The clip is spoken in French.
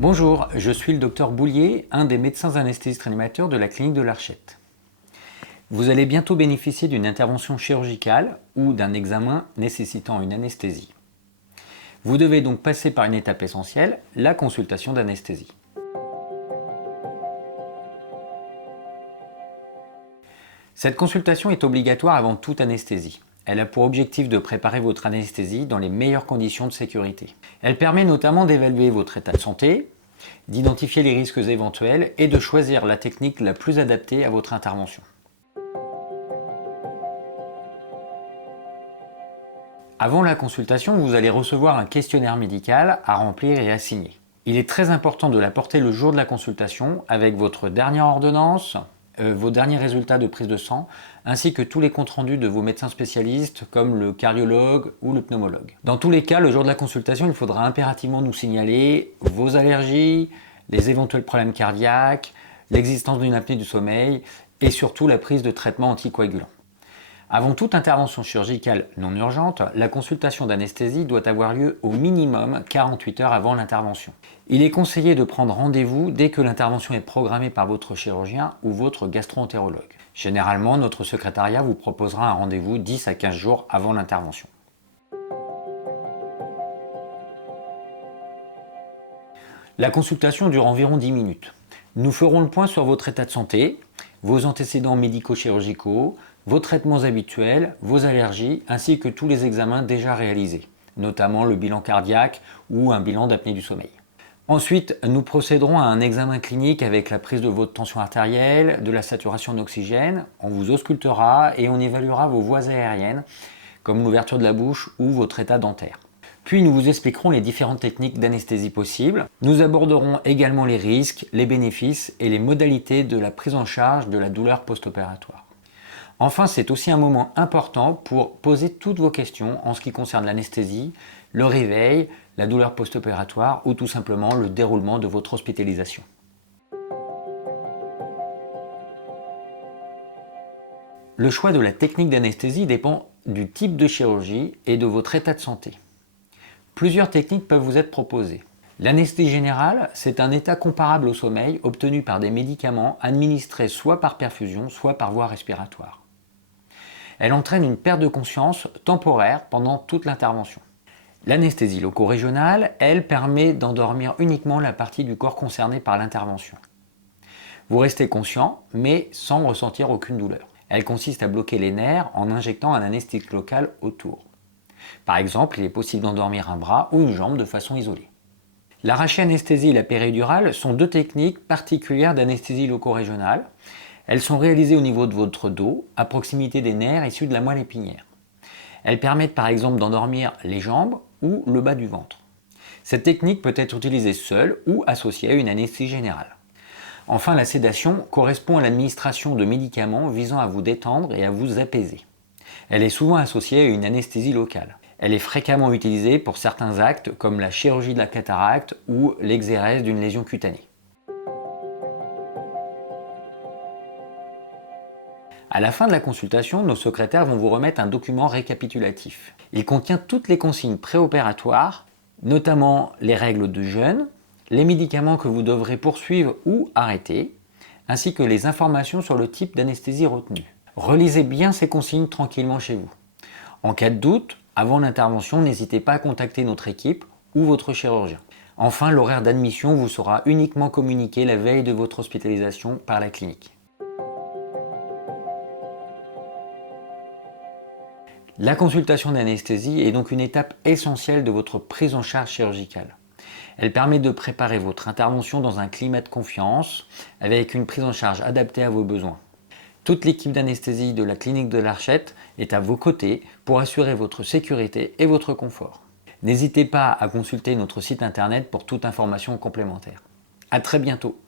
Bonjour, je suis le docteur Boulier, un des médecins anesthésistes réanimateurs de la clinique de l'Archette. Vous allez bientôt bénéficier d'une intervention chirurgicale ou d'un examen nécessitant une anesthésie. Vous devez donc passer par une étape essentielle, la consultation d'anesthésie. Cette consultation est obligatoire avant toute anesthésie. Elle a pour objectif de préparer votre anesthésie dans les meilleures conditions de sécurité. Elle permet notamment d'évaluer votre état de santé, d'identifier les risques éventuels et de choisir la technique la plus adaptée à votre intervention. Avant la consultation, vous allez recevoir un questionnaire médical à remplir et à signer. Il est très important de l'apporter le jour de la consultation avec votre dernière ordonnance, vos derniers résultats de prise de sang, ainsi que tous les comptes rendus de vos médecins spécialistes comme le cardiologue ou le pneumologue. Dans tous les cas, le jour de la consultation, il faudra impérativement nous signaler vos allergies, les éventuels problèmes cardiaques, l'existence d'une apnée du sommeil et surtout la prise de traitements anticoagulants. Avant toute intervention chirurgicale non urgente, la consultation d'anesthésie doit avoir lieu au minimum 48 heures avant l'intervention. Il est conseillé de prendre rendez-vous dès que l'intervention est programmée par votre chirurgien ou votre gastro-entérologue. Généralement, notre secrétariat vous proposera un rendez-vous 10 à 15 jours avant l'intervention. La consultation dure environ 10 minutes. Nous ferons le point sur votre état de santé, vos antécédents médico-chirurgicaux, vos traitements habituels, vos allergies, ainsi que tous les examens déjà réalisés, notamment le bilan cardiaque ou un bilan d'apnée du sommeil. Ensuite, nous procéderons à un examen clinique avec la prise de votre tension artérielle, de la saturation d'oxygène, on vous auscultera et on évaluera vos voies aériennes, comme l'ouverture de la bouche ou votre état dentaire. Puis nous vous expliquerons les différentes techniques d'anesthésie possibles. Nous aborderons également les risques, les bénéfices et les modalités de la prise en charge de la douleur post-opératoire. Enfin, c'est aussi un moment important pour poser toutes vos questions en ce qui concerne l'anesthésie, le réveil, la douleur post-opératoire ou tout simplement le déroulement de votre hospitalisation. Le choix de la technique d'anesthésie dépend du type de chirurgie et de votre état de santé. Plusieurs techniques peuvent vous être proposées. L'anesthésie générale, c'est un état comparable au sommeil obtenu par des médicaments administrés soit par perfusion, soit par voie respiratoire. Elle entraîne une perte de conscience temporaire pendant toute l'intervention. L'anesthésie loco-régionale, elle, permet d'endormir uniquement la partie du corps concernée par l'intervention. Vous restez conscient, mais sans ressentir aucune douleur. Elle consiste à bloquer les nerfs en injectant un anesthésique local autour. Par exemple, il est possible d'endormir un bras ou une jambe de façon isolée. La rachianesthésie et la péridurale sont deux techniques particulières d'anesthésie loco-régionale. Elles sont réalisées au niveau de votre dos, à proximité des nerfs issus de la moelle épinière. Elles permettent par exemple d'endormir les jambes ou le bas du ventre. Cette technique peut être utilisée seule ou associée à une anesthésie générale. Enfin, la sédation correspond à l'administration de médicaments visant à vous détendre et à vous apaiser. Elle est souvent associée à une anesthésie locale. Elle est fréquemment utilisée pour certains actes comme la chirurgie de la cataracte ou l'exérèse d'une lésion cutanée. À la fin de la consultation, nos secrétaires vont vous remettre un document récapitulatif. Il contient toutes les consignes préopératoires, notamment les règles de jeûne, les médicaments que vous devrez poursuivre ou arrêter, ainsi que les informations sur le type d'anesthésie retenue. Relisez bien ces consignes tranquillement chez vous. En cas de doute, avant l'intervention, n'hésitez pas à contacter notre équipe ou votre chirurgien. Enfin, l'horaire d'admission vous sera uniquement communiqué la veille de votre hospitalisation par la clinique. La consultation d'anesthésie est donc une étape essentielle de votre prise en charge chirurgicale. Elle permet de préparer votre intervention dans un climat de confiance, avec une prise en charge adaptée à vos besoins. Toute l'équipe d'anesthésie de la clinique de l'Archette est à vos côtés pour assurer votre sécurité et votre confort. N'hésitez pas à consulter notre site internet pour toute information complémentaire. À très bientôt.